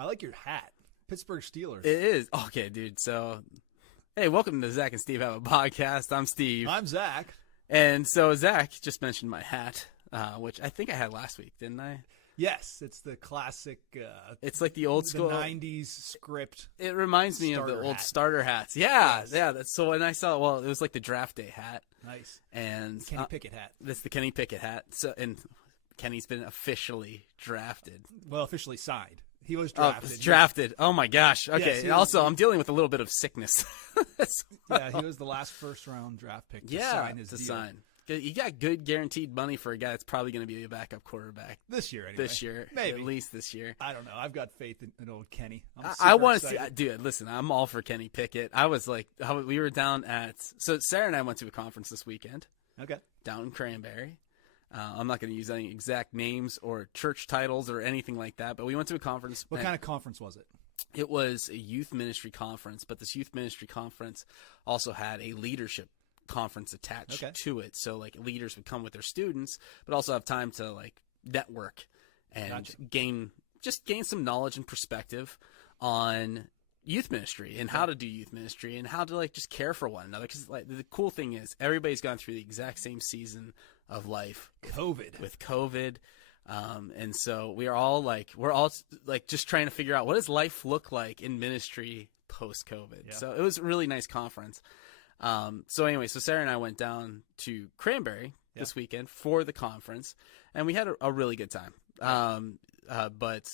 I like your hat. Pittsburgh Steelers. It is. Okay, dude. So, hey, welcome to Zach and Steve Have a Podcast. I'm Steve. I'm Zach. And so Zach just mentioned my hat, which I think I had last week, didn't I? Yes, it's the classic. It's like the old school 90s script. It reminds me of the old starter hats. Yeah, yes. yeah. That's so. When I saw, well, it was like the draft day hat. Nice. And Kenny Pickett hat. That's the Kenny Pickett hat. So, and Kenny's been officially drafted. Well, officially signed. He was drafted. Drafted. Oh my gosh. Okay. Yes, and also, I'm dealing with a little bit of sickness. Yeah, he was the last first-round draft pick to sign his deal. You got good guaranteed money for a guy that's probably going to be a backup quarterback this year. Anyway. This year, maybe at least this year. I don't know. I've got faith in old Kenny. I want to see, dude. Listen, I'm all for Kenny Pickett. I was like, we were down at Sarah and I went to a conference this weekend. Okay. Down in Cranberry. I'm not going to use any exact names or church titles or anything like that, but we went to a conference. What kind of conference was it? It was a youth ministry conference, but this youth ministry conference also had a leadership conference attached to it. So like leaders would come with their students, but also have time to like network and gain some knowledge and perspective on youth ministry and how to do youth ministry and how to like just care for one another. Because like the cool thing is everybody's gone through the exact same season of life with COVID. And so we're all just trying to figure out what does life look like in ministry post COVID. Yeah. So it was a really nice conference. So anyway, so Sarah and I went down to Cranberry this weekend for the conference, and we had a really good time. But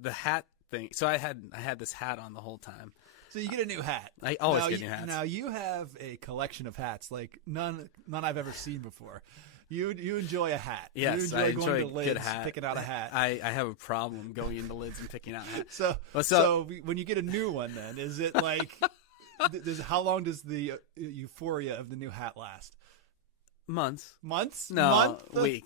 the hat thing. So I had this hat on the whole time. So you get a new hat. I always get new hats. Now you have a collection of hats like none I've ever seen before. You enjoy a hat. Yes, you I enjoy going to Lids, good hat. picking out a hat. I have a problem going into Lids and picking out hats. So when you get a new one, then is it like? How long does the euphoria of the new hat last? Months. No, week.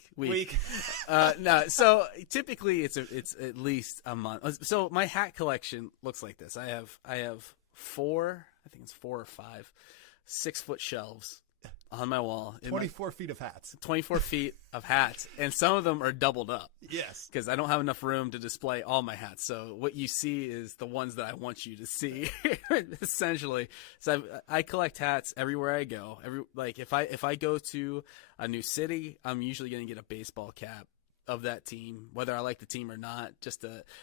No. So typically it's at least a month. So my hat collection looks like this. I have 4 or 5 6-foot shelves on my wall. 24 feet of hats. 24 feet of hats, and some of them are doubled up. Yes. Because I don't have enough room to display all my hats. So what you see is the ones that I want you to see, essentially. So I collect hats everywhere I go. If I go to a new city, I'm usually going to get a baseball cap of that team, whether I like the team or not.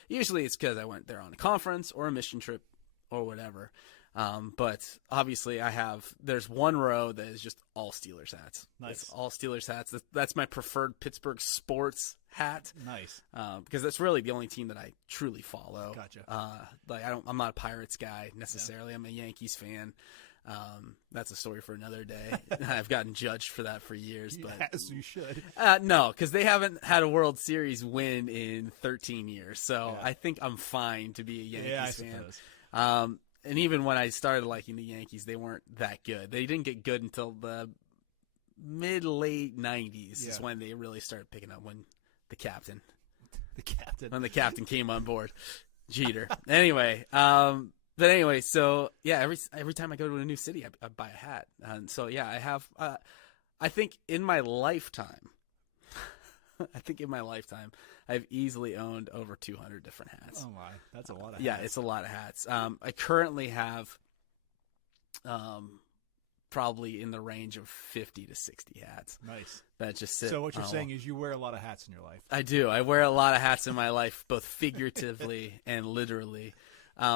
Usually it's because I went there on a conference or a mission trip or whatever. But obviously there's one row that is just all Steelers hats. Nice. It's all Steelers hats. That's my preferred Pittsburgh sports hat. Nice. Because that's really the only team that I truly follow. Gotcha. I'm not a Pirates guy necessarily. Yeah. I'm a Yankees fan. That's a story for another day. I've gotten judged for that for years, but yes, you should. No, because they haven't had a World Series win in 13 years. So I think I'm fine to be a Yankees fan. Suppose. And even when I started liking the Yankees, they weren't that good. They didn't get good until the mid-late 90s is when they really started picking up when the captain came on board, Jeter. Anyway, so yeah, every time I go to a new city, I buy a hat. And so yeah, I have. I think in my lifetime, I've easily owned over 200 different hats. Oh my, that's a lot of hats. Yeah, it's a lot of hats. I currently have probably in the range of 50 to 60 hats. Nice. That just sit. So what you're saying is you wear a lot of hats in your life. I do. I wear a lot of hats in my life, both figuratively and literally.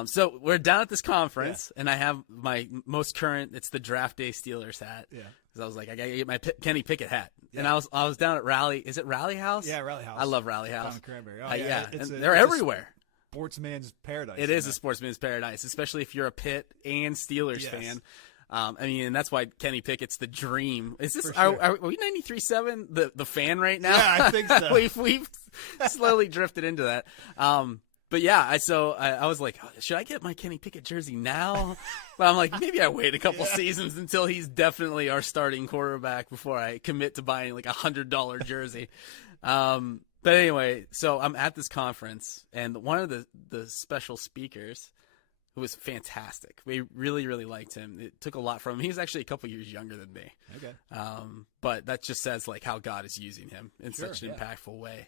So we're down at this conference, and I have my most current. It's the draft day Steelers hat. Yeah. Because I was like, I gotta get my Kenny Pickett hat, and I was down at Rally. Is it Rally House? Yeah, Rally House. I love Rally House. Down in Cranberry. Oh, yeah. And they're everywhere. Sportsman's paradise. It is a sportsman's paradise, especially if you're a Pitt and Steelers fan. And that's why Kenny Pickett's the dream. Is this are we 93.7 the fan right now? Yeah, I think so. we've slowly drifted into that. But yeah, I was like, should I get my Kenny Pickett jersey now? But I'm like, maybe I wait a couple seasons until he's definitely our starting quarterback before I commit to buying like $100 jersey. But anyway, so I'm at this conference, and one of the special speakers, who was fantastic. We really, really liked him. It took a lot from him. He was actually a couple years younger than me. Okay. But that just says like how God is using him in such an impactful way.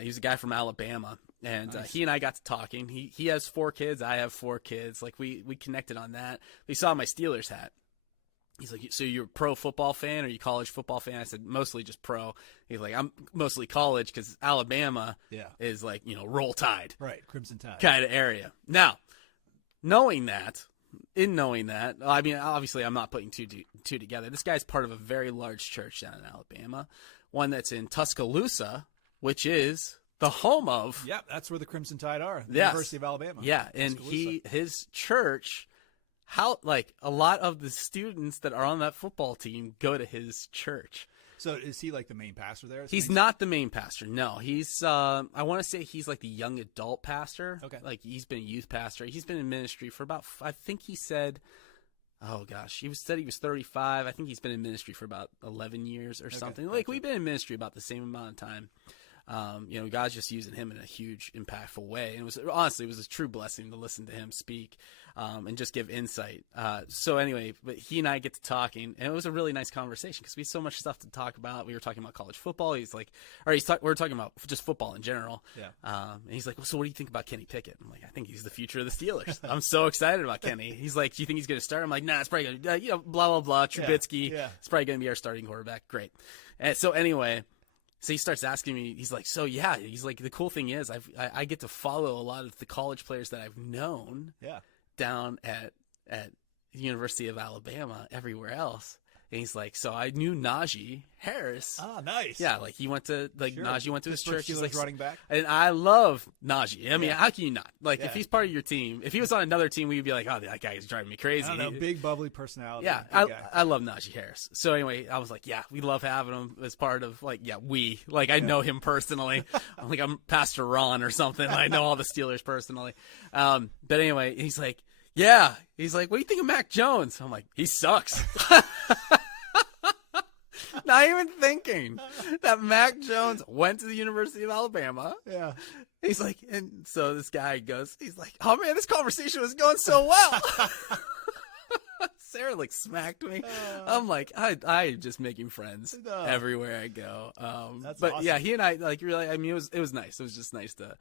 He was a guy from Alabama. And Nice. he and I got to talking. He has 4 kids. I have 4 kids. Like we connected on that. He saw my Steelers hat. He's like, so you're a pro football fan or you college football fan? I said, mostly just pro. He's like, I'm mostly college because Alabama is like, Roll Tide. Right, Crimson Tide. Kind of area. Now, knowing that, I mean, obviously I'm not putting two together. This guy's part of a very large church down in Alabama, one that's in Tuscaloosa, which is the home of. Yeah, that's where the Crimson Tide are. The University of Alabama. Yeah, and his church, a lot of the students that are on that football team go to his church. So is he like the main pastor there? He's not the main pastor. No, he's I want to say he's like the young adult pastor. Okay. Like he's been a youth pastor. He's been in ministry for about, I think he said, oh gosh, said he was 35. I think he's been in ministry for about 11 years or something. Gotcha. Like we've been in ministry about the same amount of time. God's just using him in a huge, impactful way. And it was a true blessing to listen to him speak, and just give insight. So anyway, but he and I get to talking, and it was a really nice conversation because we had so much stuff to talk about. We were talking about college football. We were talking about just football in general. Yeah. And he's like, well, so what do you think about Kenny Pickett? I'm like, I think he's the future of the Steelers. I'm so excited about Kenny. He's like, do you think he's going to start? I'm like, nah, it's probably going to, blah, blah, blah, Trubisky. Yeah. It's probably going to be our starting quarterback. Great. And so anyway, so he starts asking me, he's like, he's like, the cool thing is I get to follow a lot of the college players that I've known down at the University of Alabama, everywhere else. And he's like, so I knew Najee Harris. Ah, nice. Yeah, like he went to, Najee went to his church. He's like running back. And I love Najee. I mean, how can you not? Like, if he's part of your team, if he was on another team, we'd be like, oh, that guy is driving me crazy. I don't know, big bubbly personality. Yeah, I love Najee Harris. So anyway, I was like, yeah, we love having him as part of, I know him personally. I'm Pastor Ron or something. I know all the Steelers personally. But anyway, he's like, what do you think of Mac Jones? I'm like, he sucks. Not even thinking that Mac Jones went to the University of Alabama. Yeah. He's like, and so this guy goes, he's like, oh man, this conversation was going so well. Sarah smacked me. I'm like, I'm just making friends everywhere I go. That's but awesome. Yeah, he and I really, I mean, it was nice. It was just nice to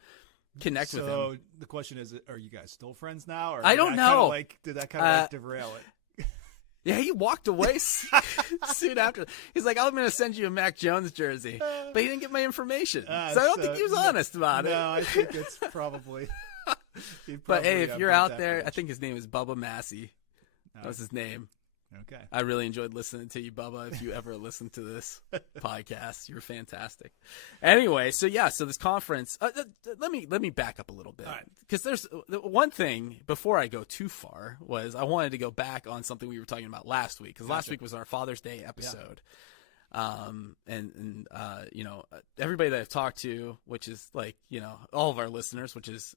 connect with him. So the question is, are you guys still friends now? Or I don't know. Did that kind of derail it? Yeah, he walked away soon after. He's like, I'm going to send you a Mac Jones jersey. But he didn't get my information. So I don't think he was honest about it. No, I think it's probably. But hey, if you're out there, I think his name is Bubba Massey. That was his name. Okay. I really enjoyed listening to you, Bubba. If you ever listen to this podcast, you're fantastic. Anyway, so this conference. Let me back up a little bit, because there's one thing before I go too far. Was I wanted to go back on something we were talking about last week, because last week was our Father's Day episode. Everybody that I've talked to, which is all of our listeners, which is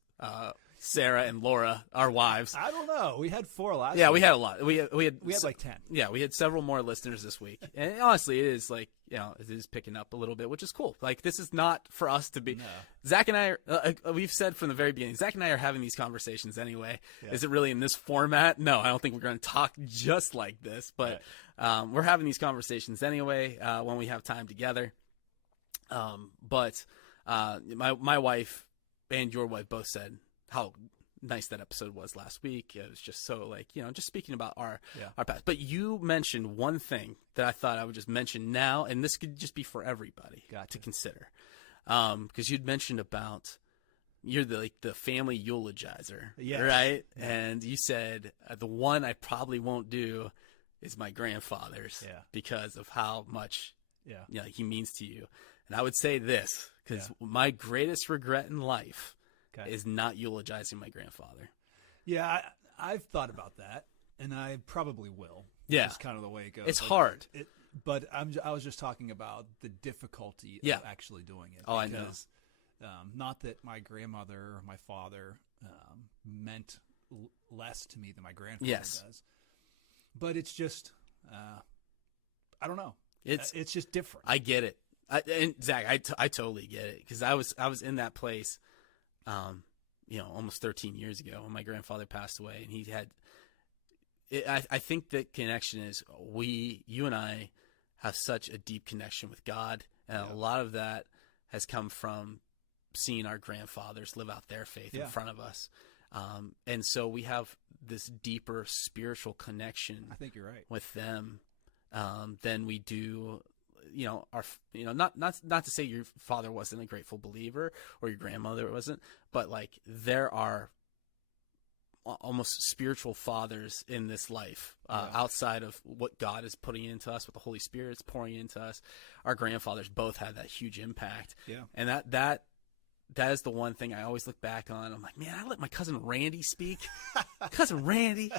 Sarah and Laura, our wives. I don't know. We had 4 last week. Yeah, we had a lot. We had like 10. Yeah, we had several more listeners this week. And honestly, it is it is picking up a little bit, which is cool. This is not for us to be. No. Zach and I we've said from the very beginning, Zach and I are having these conversations anyway. Yeah. Is it really in this format? No, I don't think we're going to talk just like this, but we're having these conversations anyway when we have time together. But my wife and your wife both said how nice that episode was last week. It was just so just speaking about our past. But you mentioned one thing that I thought I would just mention now, and this could just be for everybody to consider. Because you'd mentioned about you're the family eulogizer, right? Yeah. And you said the one I probably won't do is my grandfather's because of how much he means to you. And I would say this, because my greatest regret in life is not eulogizing my grandfather. Yeah, I've thought about that, and I probably will. Yeah. It's kind of the way it goes. It's hard. But I was just talking about the difficulty of actually doing it. Oh, I know. Not that my grandmother or my father meant less to me than my grandfather does. But it's just, I don't know. It's just different. I get it. And Zach, I totally get it, because I was in that place almost 13 years ago when my grandfather passed away, and he had I think the connection is you and I have such a deep connection with God, and a lot of that has come from seeing our grandfathers live out their faith in front of us. And so we have this deeper spiritual connection. I think you're right. With them than we do, not to say your father wasn't a grateful believer or your grandmother wasn't, but like there are almost spiritual fathers in this life outside of what God is putting into us, what the Holy Spirit's pouring into us. Our grandfathers both had that huge impact. Yeah. And that is the one thing I always look back on. I'm like, man, I let my cousin Randy speak. Cousin Randy.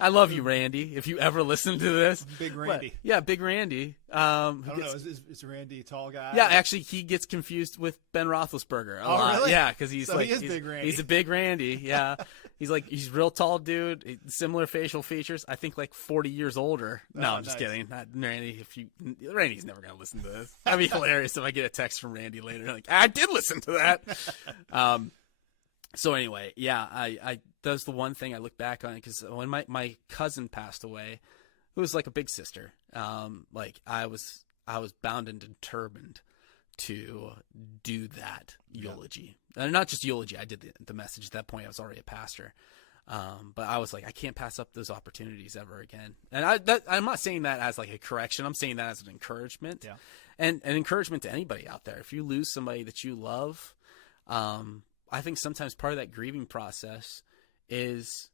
I love you, Randy, if you ever listen to this. Big Randy. But, yeah, Big Randy. I don't know. Is Randy a tall guy? Yeah, actually, he gets confused with Ben Roethlisberger a lot. Really? Yeah, because he's Big Randy. He's a big Randy, yeah. He's a real tall dude, similar facial features. I think like 40 years older. No, I'm just kidding. Not Randy. Randy's never gonna listen to this. That'd be hilarious if I get a text from Randy later, like I did listen to that. So anyway, yeah, I that's the one thing I look back on, because when my cousin passed away, who was like a big sister, like I was bound and determined to do that eulogy. And not just eulogy, I did the message. At that point, I was already a pastor. But I was like, I can't pass up those opportunities ever again. And I'm not saying that as like a correction. I'm saying that as an encouragement. Yeah. And an encouragement to anybody out there. If you lose somebody that you love, I think sometimes part of that grieving process is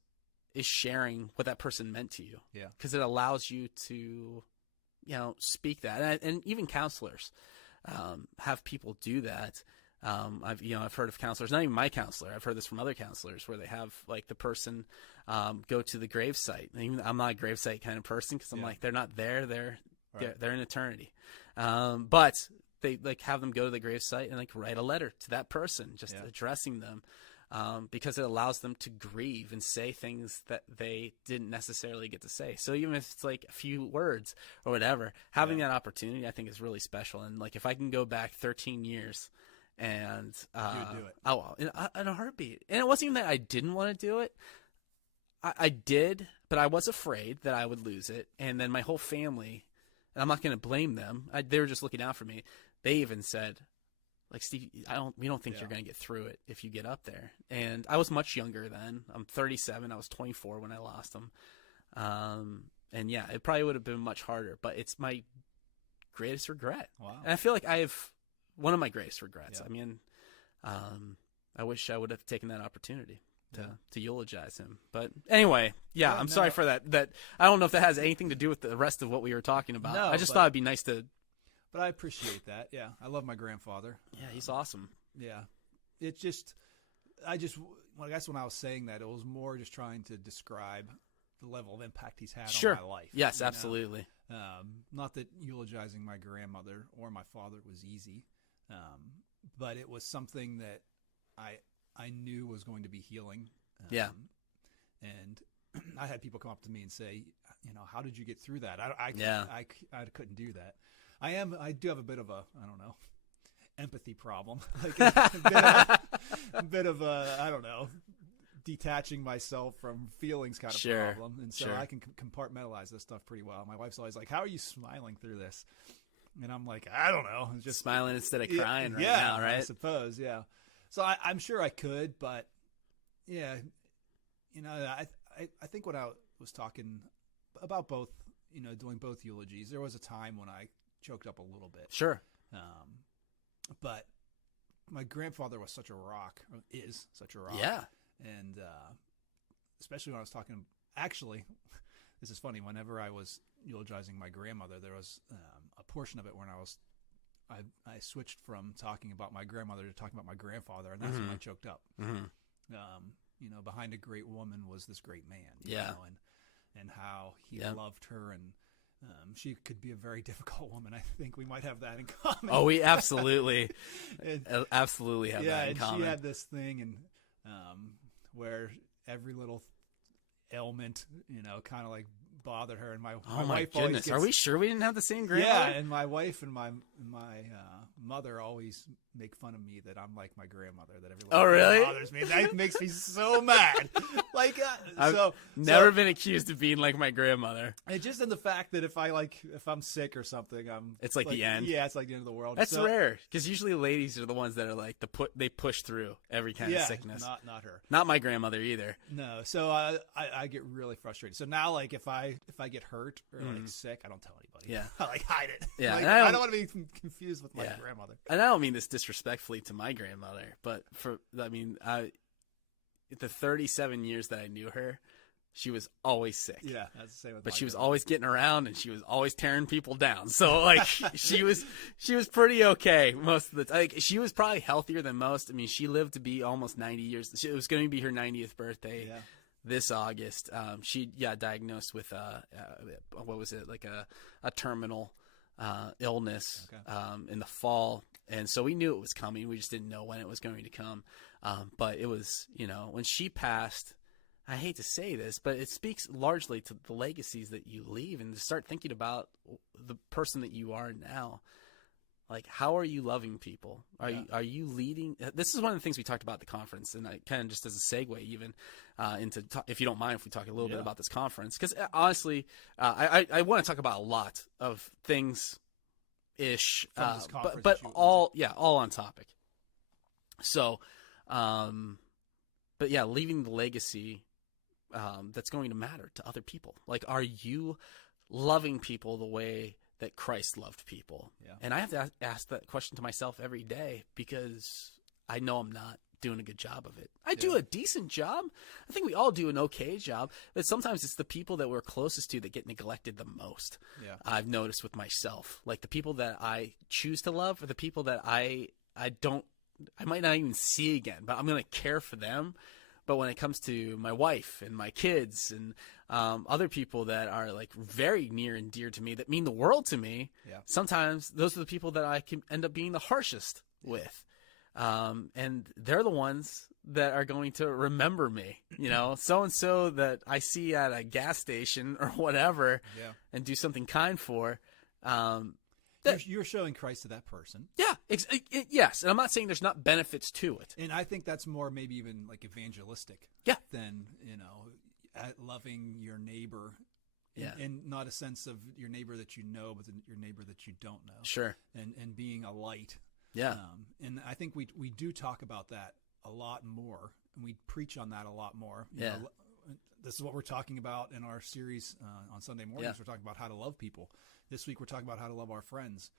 sharing what that person meant to you. Yeah. Because it allows you to, speak that. And even counselors have people do that. I've heard of counselors, not even my counselor. I've heard this from other counselors where they have like the person go to the gravesite. I'm not a gravesite kind of person, because I'm like, they're not there. They're in eternity. But they like have them go to the gravesite and like write a letter to that person, just addressing them, because it allows them to grieve and say things that they didn't necessarily get to say. So even if it's like a few words or whatever, having that opportunity, I think is really special. And like, if I can go back 13 years and you would do it. Oh, in a heartbeat. And it wasn't even that I didn't want to do it. I did, but I was afraid that I would lose it. And then my whole family, and I'm not going to blame them, they were just looking out for me. They even said, like, Steve, we don't think you're going to get through it if you get up there. And I was much younger then. I'm 37. I was 24 when I lost them. And yeah, it probably would have been much harder, but it's my greatest regret. Wow. And I feel like I have one of my greatest regrets. Yeah. I mean, I wish I would have taken that opportunity to eulogize him. But anyway, I'm sorry for that. That I don't know if that has anything to do with the rest of what we were talking about. No, I just thought it'd be nice to. But I appreciate that. Yeah, I love my grandfather. Yeah, he's awesome. Yeah, it's just, I guess when I was saying that, it was more just trying to describe the level of impact he's had on my life. Yes, absolutely. Not that eulogizing my grandmother or my father was easy, but it was something that I knew was going to be healing. And I had people come up to me and say, how did you get through that? I couldn't do that. I do have a bit of a, I don't know, empathy problem, like a bit of a, I don't know, detaching myself from feelings kind of problem. And so I can compartmentalize this stuff pretty well. My wife's always like, how are you smiling through this? And I'm like, I don't know. It's just smiling instead of crying right now, right? I suppose, yeah. So I'm sure I could, but yeah, I think when I was talking about both, doing both eulogies, there was a time when I choked up a little bit. Sure. But my grandfather was such a rock, or is such a rock. Yeah. And especially when I was talking, actually, this is funny. Whenever I was eulogizing my grandmother, there was a portion of it when I switched from talking about my grandmother to talking about my grandfather, and that's when I choked up. Mm-hmm. Behind a great woman was this great man. You know, and how he loved her, and she could be a very difficult woman. I think we might have that in common. Oh, we absolutely absolutely have that in common. Yeah, and she had this thing, and where every little ailment, kind of like bothered her, and my oh my wife goodness, always gets, are we sure we didn't have the same grandmother? Yeah, and my wife and my mother always make fun of me that I'm like my grandmother. That everyone bothers me. That makes me so mad. Like, I've never been accused of being like my grandmother. And just in the fact that if I'm sick or something, it's like the end. Yeah, it's like the end of the world. That's rare, because usually ladies are the ones that are like they push through every kind of sickness. Not her. Not my grandmother either. No, so I get really frustrated. So now, like, if I get hurt or like sick, I don't tell anybody. Yeah, I like hide it. Yeah, like, I don't want to be confused with my grandmother. And I don't mean this disrespectfully to my grandmother, but the 37 years that I knew her, she was always sick. Yeah, that's the same with but my she was grandmother. always getting around, and she was always tearing people down. So like she was pretty okay most of the time. Like, she was probably healthier than most. I mean, she lived to be almost 90 years. It was going to be her 90th birthday. Yeah. This August. She got diagnosed with what was it, like a terminal illness in the fall, and so we knew it was coming. We just didn't know when it was going to come. But it was, when she passed, I hate to say this, but it speaks largely to the legacies that you leave, and to start thinking about the person that you are now. Like, how are you loving people? Are you leading? This is one of the things we talked about at the conference, and I kind of just as a segue even into, if you don't mind, if we talk a little bit about this conference, because honestly, I want to talk about a lot of things ish, but all on topic. So, but yeah, leaving the legacy that's going to matter to other people. Like, are you loving people the way that Christ loved people? Yeah. And I have to ask that question to myself every day, because I know I'm not doing a good job of it. I do a decent job. I think we all do an okay job, but sometimes it's the people that we're closest to that get neglected the most. Yeah. I've noticed with myself, like the people that I choose to love are the people that I might not even see again, but I'm going to care for them. But when it comes to my wife and my kids and other people that are like very near and dear to me, that mean the world to me, sometimes those are the people that I can end up being the harshest with. And they're the ones that are going to remember me, so-and-so that I see at a gas station or whatever and do something kind for. You're showing Christ to that person. Yeah, yes. And I'm not saying there's not benefits to it. And I think that's more maybe even like evangelistic than, at loving your neighbor. Yeah. And not a sense of your neighbor that you know, but your neighbor that you don't know. Sure. And being a light. Yeah. And I think we do talk about that a lot more, and we preach on that a lot more. You know, this is what we're talking about in our series on Sunday mornings. We're talking about how to love people. This week we're talking about how to love our friends.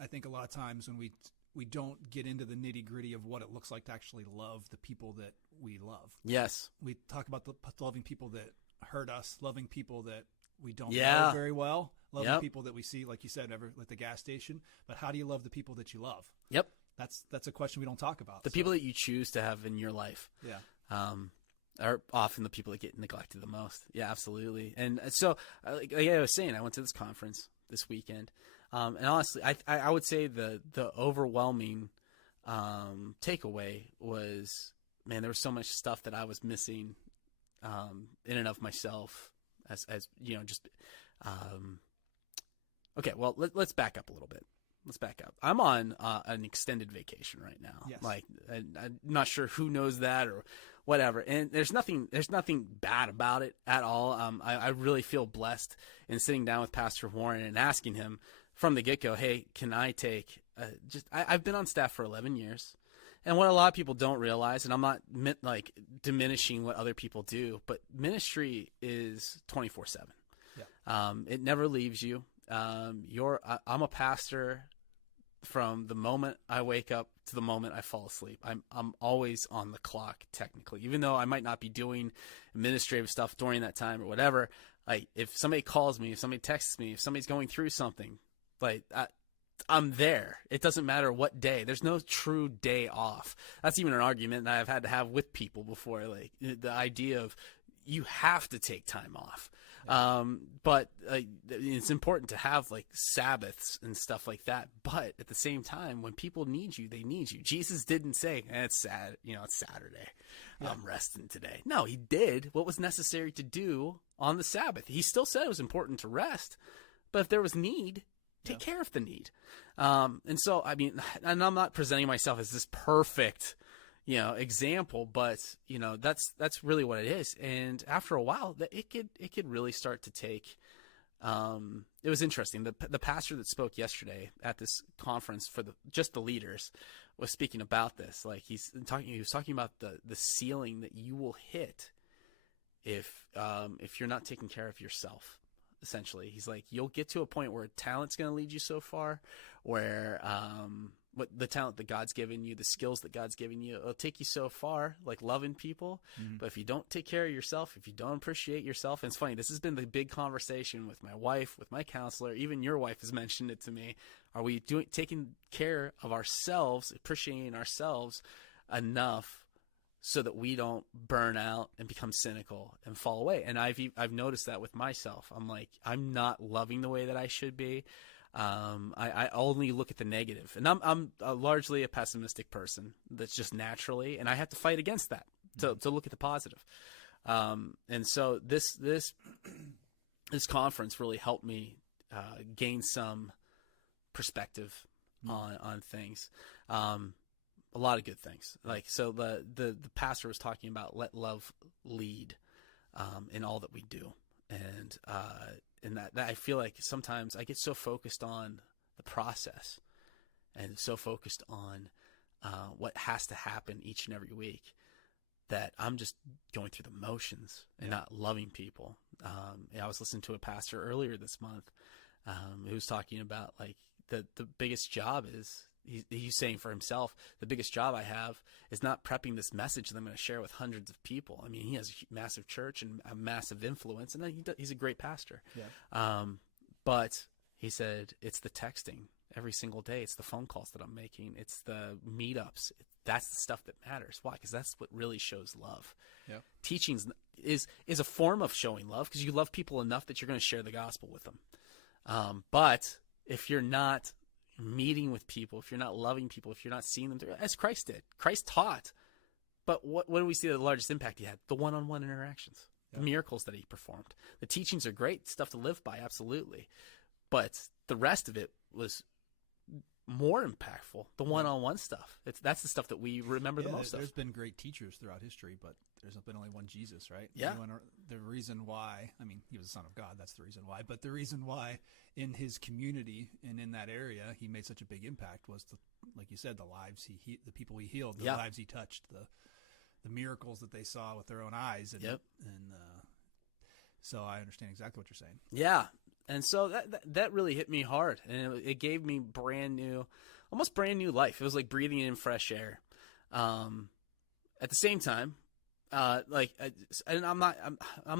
I think a lot of times when we don't get into the nitty-gritty of what it looks like to actually love the people that we love. Yes. We talk about loving people that hurt us, loving people that we don't know very well, loving people that we see, like you said, at the gas station. But how do you love the people that you love? Yep. That's a question we don't talk about. The people that you choose to have in your life. Yeah. Are often the people that get neglected the most. Yeah, absolutely. And so, like I was saying, I went to this conference this weekend, and honestly, I would say the overwhelming takeaway was, man, there was so much stuff that I was missing in and of myself. As just okay. Well, let's back up a little bit. Let's back up. I'm on an extended vacation right now. Yes. Like, I'm not sure who knows that or whatever. And there's nothing bad about it at all. I really feel blessed in sitting down with Pastor Warren and asking him from the get-go, hey, can I take I've been on staff for 11 years. And what a lot of people don't realize, and I'm not diminishing what other people do, but ministry is 24/7. Yeah. It never leaves you. I'm a pastor from the moment I wake up to the moment I fall asleep. I'm always on the clock, technically, even though I might not be doing administrative stuff during that time or whatever. Like, if somebody calls me, if somebody texts me, if somebody's going through something, I'm there. It doesn't matter what day. There's no true day off. That's even an argument that I've had to have with people before. Like, the idea of you have to take time off. But it's important to have like Sabbaths and stuff like that. But at the same time, when people need you, they need you. Jesus didn't say, it's sad, it's Saturday. I'm resting today. No, he did what was necessary to do on the Sabbath. He still said it was important to rest, but if there was need, take care of the need. And so, I mean, and I'm not presenting myself as this perfect, example, but that's really what it is. And after a while, it could really start to take. It was interesting. The pastor that spoke yesterday at this conference for just the leaders was speaking about this. Like he was talking about the ceiling that you will hit if you're not taking care of yourself. Essentially, he's like, you'll get to a point where talent's going to lead you so far, where what the talent that God's given you, the skills that God's given you, it'll take you so far, like loving people. But if you don't take care of yourself, if you don't appreciate yourself, and it's funny, this has been the big conversation with my wife, with my counselor, even your wife has mentioned it to me. Are we taking care of ourselves, appreciating ourselves enough so that we don't burn out and become cynical and fall away? And I've noticed that with myself. I'm like, I'm not loving the way that I should be. I only look at the negative, and I'm largely a pessimistic person. That's just naturally, and I have to fight against that to look at the positive. And so this conference really helped me gain some perspective on things. A lot of good things. Like, so the pastor was talking about let love lead in all that we do. And that I feel like sometimes I get so focused on the process and so focused on what has to happen each and every week that I'm just going through the motions and not loving people. I was listening to a pastor earlier this month who was talking about like the biggest job is, he's saying for himself, the biggest job I have is not prepping this message that I'm going to share with hundreds of people. I mean, he has a massive church and a massive influence, and he's a great pastor. But he said, it's the texting every single day. It's the phone calls that I'm making. It's the meetups. That's the stuff that matters. Why? Because that's what really shows love. Teaching is a form of showing love because you love people enough that you're going to share the gospel with them. But if you're not meeting with people, if you're not loving people, if you're not seeing them through, as Christ did. Christ taught. But what do we see the largest impact he had? The one-on-one interactions, the miracles that he performed. The teachings are great, stuff to live by, absolutely. But the rest of it was more impactful, the one-on-one stuff. That's the stuff that we remember the most of. There's been great teachers throughout history, but there's been only one Jesus, right? The reason why, I mean, he was the Son of God, that's the reason why, but the reason why in his community and in that area he made such a big impact was, like you said, the lives the people he healed, the lives he touched, the miracles that they saw with their own eyes. And so I understand exactly what you're saying. Yeah. And so that really hit me hard, and it gave me almost brand new life. It was like breathing in fresh air. At the same time, and I'm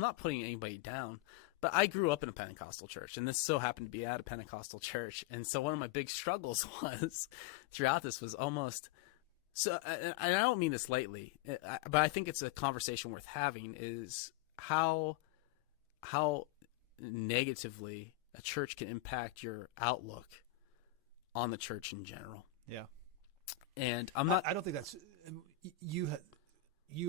not putting anybody down, but I grew up in a Pentecostal church, and this so happened to be at a Pentecostal church. And so one of my big struggles throughout this was almost so. And I don't mean this lightly, but I think it's a conversation worth having. Is how negatively a church can impact your outlook on the church in general. And I don't think that's you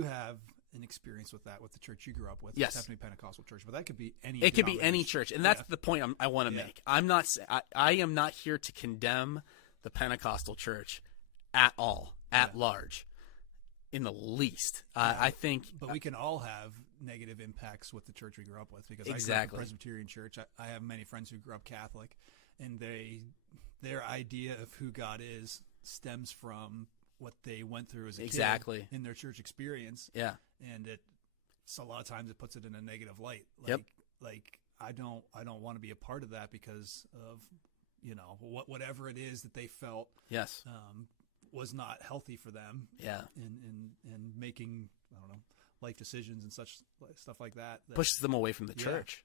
have an experience with that with the church you grew up with. Yes, it's definitely Pentecostal church, but that could be any. It could be any church, and that's the point I want to make. I am not here to condemn the Pentecostal church at all, at large, in the least. I think, but we can all have negative impacts with the church we grew up with, because I grew up in a Presbyterian church. I have many friends who grew up Catholic, and their idea of who God is stems from what they went through as a kid in their church experience. And so a lot of times it puts it in a negative light. Like I don't want to be a part of that because of whatever it is that they felt was not healthy for them. And making, I don't know, life decisions and such stuff like that pushes them away from the church.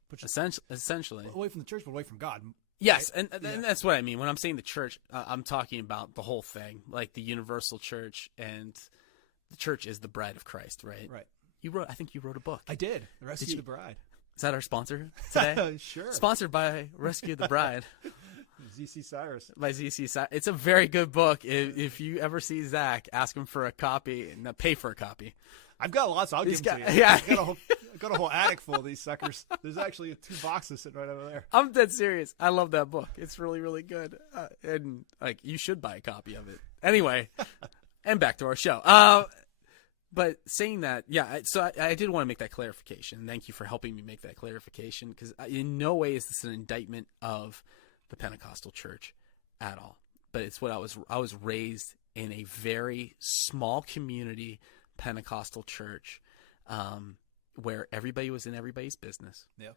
Essentially away from the church, but away from God. Yes, right? and that's what I mean when I'm saying the church. I'm talking about the whole thing, like the universal church, and the church is the bride of Christ, right? Right. I think you wrote a book. I did. The Rescue of the Bride. Is that our sponsor today? Sure. Sponsored by Rescue the Bride. Z.C. Cyrus. By Z.C. Cyrus. It's a very good book. If you ever see Zach, ask him for a copy and pay for a copy. I've got lots. I'll give them to you. Yeah. I've got a whole attic full of these suckers. There's actually 2 boxes sitting right over there. I'm dead serious. I love that book. It's really, really good. And like, you should buy a copy of it. Anyway, and back to our show. But saying that, so I did want to make that clarification. Thank you for helping me make that clarification, because in no way is this an indictment of the Pentecostal church at all. But it's what I was raised in a very small community Pentecostal church, where everybody was in everybody's business. Yeah.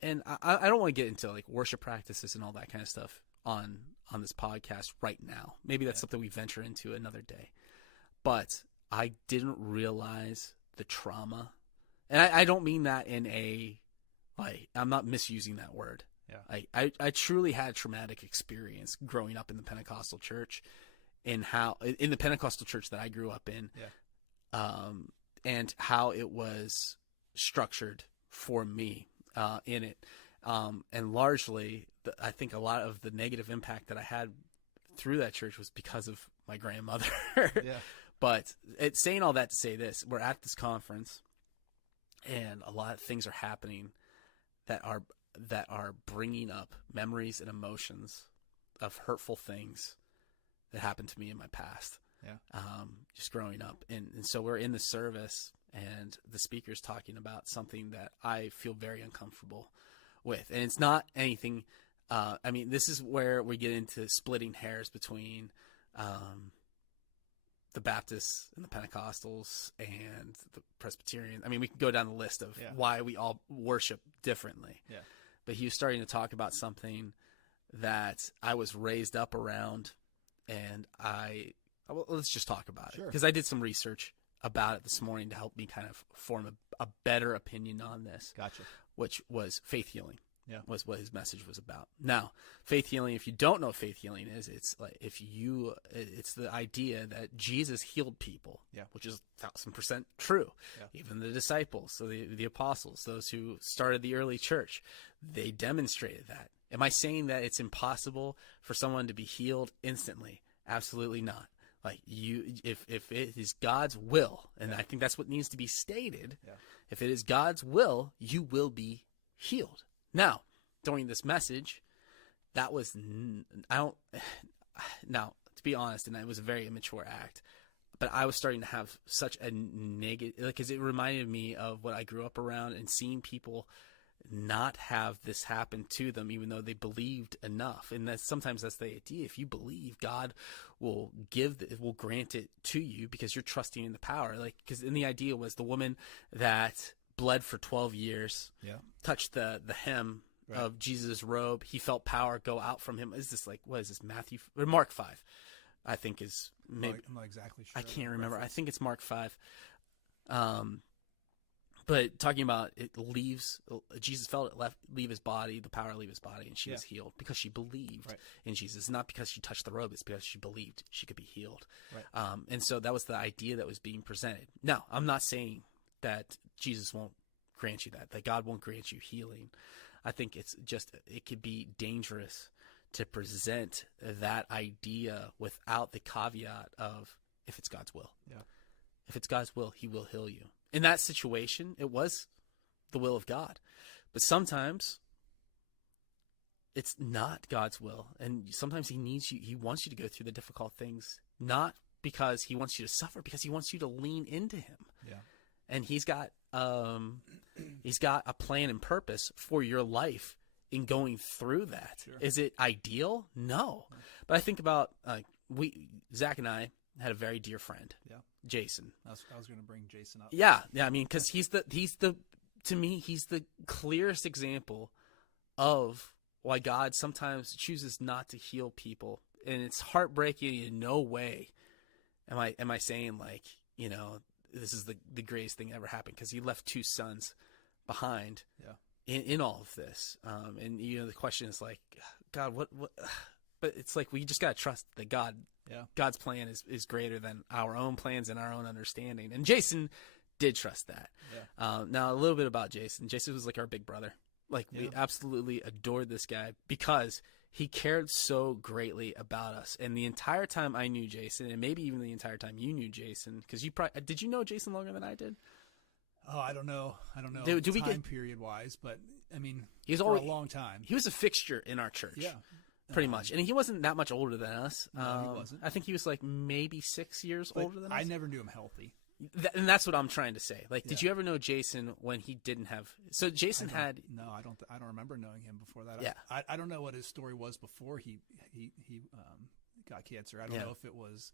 And I don't want to get into like worship practices and all that kind of stuff on this podcast right now. Maybe that's something we venture into another day. But I didn't realize the trauma, and I don't mean that in a, like, I'm not misusing that word. Yeah. I truly had a traumatic experience growing up in the Pentecostal church, in the Pentecostal church that I grew up in, and how it was structured for me in it. And largely, I think a lot of the negative impact that I had through that church was because of my grandmother. Yeah. But saying all that to say this, we're at this conference, and a lot of things are happening that are bringing up memories and emotions of hurtful things that happened to me in my past. Yeah. Just growing up. And so we're in the service, and the speaker's talking about something that I feel very uncomfortable with. And it's not anything, this is where we get into splitting hairs between the Baptists and the Pentecostals and the Presbyterians. I mean, we can go down the list of why we all worship differently. Yeah. But he was starting to talk about something that I was raised up around, and let's just talk about it, because I did some research about it this morning to help me kind of form a better opinion on this. Gotcha. Which was faith healing. Yeah. Was what his message was about. Now, faith healing, if you don't know what faith healing is, it's like it's the idea that Jesus healed people, which is 1,000% true. Yeah. Even the disciples, so the apostles, those who started the early church, they demonstrated that. Am I saying that it's impossible for someone to be healed instantly? Absolutely not. Like, if it is God's will, and I think that's what needs to be stated, if it is God's will, you will be healed. Now, during this message, that was, now, to be honest, and it was a very immature act, but I was starting to have such a negative, because it reminded me of what I grew up around and seeing people not have this happen to them, even though they believed enough. And sometimes that's the idea. If you believe, God will grant it to you because you're trusting in the power. Like, because the idea was the woman that bled for 12 years, touched the hem of Jesus' robe. He felt power go out from him. Is this Matthew or Mark 5? I think is maybe. I'm not exactly sure. I can't remember. I think it's Mark 5. But talking about Jesus felt it leave his body, the power leave his body, and she was healed because she believed in Jesus. Not because she touched the robe, it's because she believed she could be healed. Right. And so that was the idea that was being presented. Now, I'm not saying that Jesus won't grant you that God won't grant you healing. I think it could be dangerous to present that idea without the caveat of, if it's God's will. Yeah. If it's God's will, he will heal you. In that situation, it was the will of God. But sometimes it's not God's will. And sometimes he wants you to go through the difficult things, not because he wants you to suffer, because he wants you to lean into him. Yeah. And he's got a plan and purpose for your life in going through that. Sure. Is it ideal? No. But I think about Zach and I had a very dear friend. Yeah. Jason. I was going to bring Jason up. Yeah, I mean, because to me, he's the clearest example of why God sometimes chooses not to heal people, and it's heartbreaking. In no way am I saying this is the greatest thing ever happened, because he left 2 sons behind. Yeah. In all of this, and the question is God, what? But it's we just gotta trust that God's plan is greater than our own plans and our own understanding. And Jason did trust that. Yeah. Now, a little bit about Jason. Jason was like our big brother. Like, we absolutely adored this guy because he cared so greatly about us. And the entire time I knew Jason, and maybe even the entire time you knew Jason, because did you know Jason longer than I did? Oh, I don't know. Do we get period wise, but I mean, he was for always a long time. He was a fixture in our church. Yeah. Pretty much. And he wasn't that much older than us. No, he wasn't. I think he was like maybe 6 years older than us. I never knew him healthy. And that's what I'm trying to say. Like, did you ever know Jason when he didn't have? So Jason had. No, I don't remember knowing him before that. Yeah. I don't know what his story was before he got cancer. I don't know if it was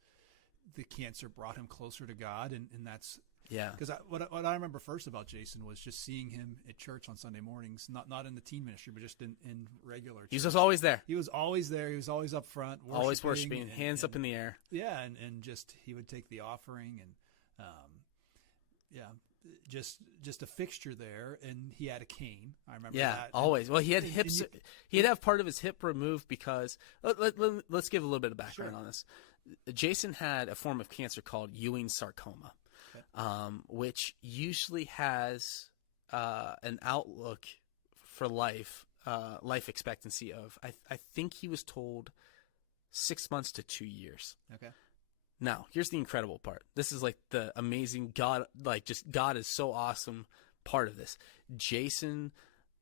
the cancer brought him closer to God, and that's. Yeah. Because what I remember first about Jason was just seeing him at church on Sunday mornings, not in the teen ministry, but just in regular church. He was just always there. He was always there. He was always up front, always worshiping, hands up in the air. Yeah, and just he would take the offering, and just a fixture there. And he had a cane. I remember that. Yeah, always. Well, he had hips. He'd have part of his hip removed because let's give a little bit of background on this. Jason had a form of cancer called Ewing sarcoma. Which usually has an outlook for life expectancy of, I think he was told 6 months to 2 years. Okay. Now, here's the incredible part. This is like the amazing God, like just God is so awesome part of this. Jason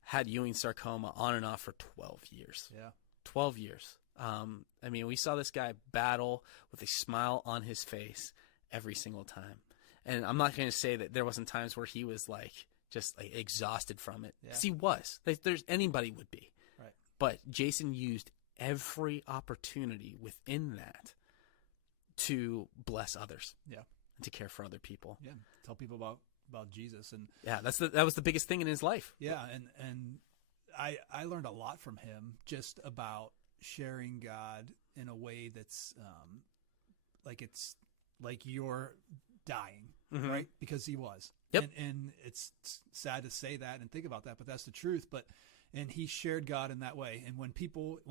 had Ewing sarcoma on and off for 12 years. Yeah. 12 years. I mean, we saw this guy battle with a smile on his face every single time. And I'm not going to say that there wasn't times where he was like just like exhausted from it. Because he was. There's anybody would be. Right. But Jason used every opportunity within that to bless others. Yeah. And to care for other people. Yeah. Tell people about Jesus. And yeah, that was the biggest thing in his life. Yeah, and I learned a lot from him just about sharing God in a way that's like it's like you're dying, right? Because he was. Yep. And it's sad to say that and think about that, but that's the truth. And he shared God in that way. And when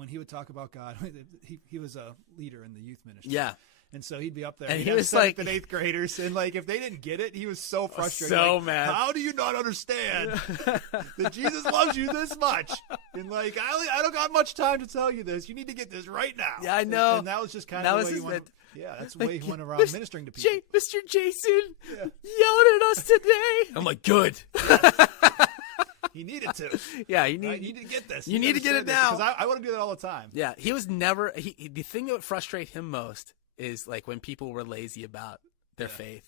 he would talk about God, he was a leader in the youth ministry. Yeah. And so he'd be up there, and he was like, and 8th graders, and like if they didn't get it, he was so frustrated, so mad. How do you not understand that Jesus loves you this much? And like I don't got much time to tell you this. You need to get this right now. Yeah, I know. And that was just kind of the way he went. Yeah, that's the way he went around ministering to people. Mr. Jason yelled at us today. I'm like, good. He needed to. Yeah, you need to get this. You need to get it now. Because I want to do that all the time. Yeah, he was never. The thing that would frustrate him most is like when people were lazy about their faith,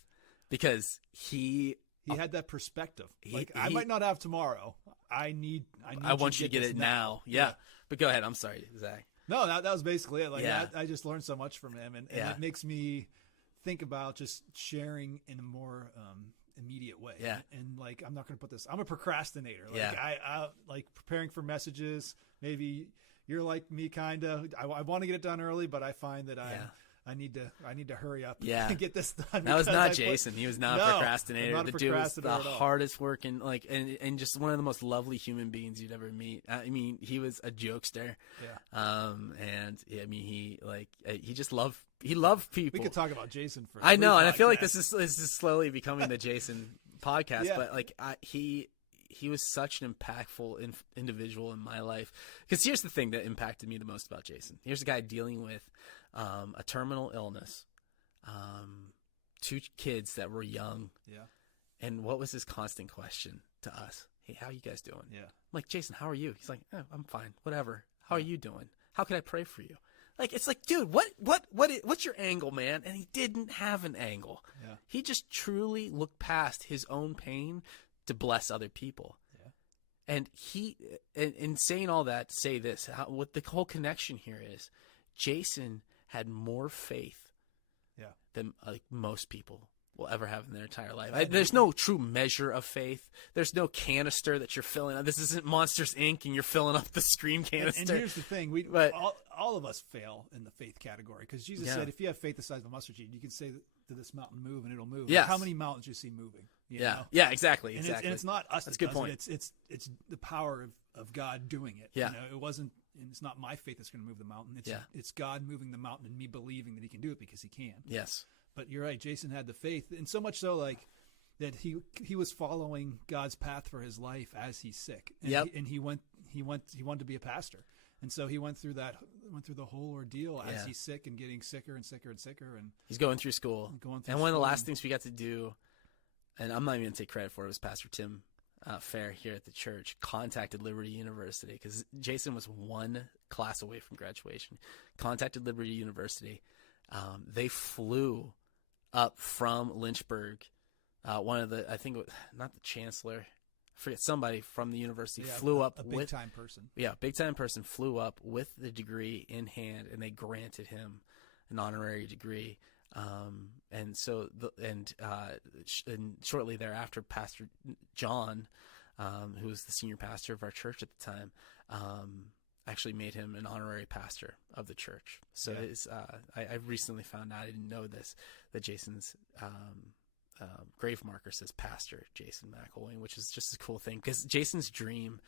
because he had that perspective. Like I might not have tomorrow. I want you to get it now. Yeah. But go ahead. I'm sorry, Zach. No, that was basically it. Like I just learned so much from him, and it makes me think about just sharing in a more immediate way. Yeah. And like I'm not going to put this. I'm a procrastinator. Like I like preparing for messages. Maybe you're like me, kind of. I want to get it done early, but I find that I need to hurry up and get this done. That was not Jason. He was not a procrastinator. Not a the dude was the at all. hardest working, like, and just one of the most lovely human beings you'd ever meet. I mean, he was a jokester. Yeah. And I mean, he just loved people. We could talk about Jason for. I know, and I feel like this is slowly becoming the Jason podcast. Yeah. But like, he was such an impactful individual in my life. Because here's the thing that impacted me the most about Jason. Here's a guy dealing with a terminal illness, 2 kids that were young. Yeah. And what was his constant question to us? Hey, how you guys doing? Yeah. I'm like, Jason, how are you? He's like, oh, I'm fine. Whatever. How are you doing? How can I pray for you? Like, it's like, dude, what's your angle, man? And he didn't have an angle. Yeah. He just truly looked past his own pain to bless other people. Yeah. And in saying all that, to say this, what the whole connection here is, Jason had more faith than like most people will ever have in their entire life. There's no true measure of faith. There's no canister that you're filling up. This isn't Monsters Inc. and you're filling up the Scream canister. And here's the thing. All of us fail in the faith category, because Jesus said, if you have faith the size of a mustard seed, you can say to this mountain, move, and it'll move. Yes. How many mountains do you see moving? You know? Yeah, exactly. And it's not us. That's a good point. It's the power of God doing it. Yeah. You know, it's not my faith that's going to move the mountain. It's God moving the mountain and me believing that he can do it because he can. Yes. But you're right. Jason had the faith, and so much so, like, that he was following God's path for his life as he's sick. And Yep. he wanted to be a pastor. And so he went through the whole ordeal as he's sick and getting sicker and sicker and sicker. And he's going through school. And one of the last things we got to do, and I'm not even going to take credit for it, was Pastor Tim Fair here at the church contacted Liberty University, because Jason was one class away from graduation. Contacted Liberty University. They flew up from Lynchburg. One of the, I think, not the chancellor, I forget, somebody from the university flew up a big time person. Yeah, big time person flew up with the degree in hand, and they granted him an honorary degree. And shortly thereafter, Pastor John, who was the senior pastor of our church at the time, actually made him an honorary pastor of the church. So I recently found out, I didn't know this, that Jason's grave marker says Pastor Jason McElwain, which is just a cool thing, because Jason's dream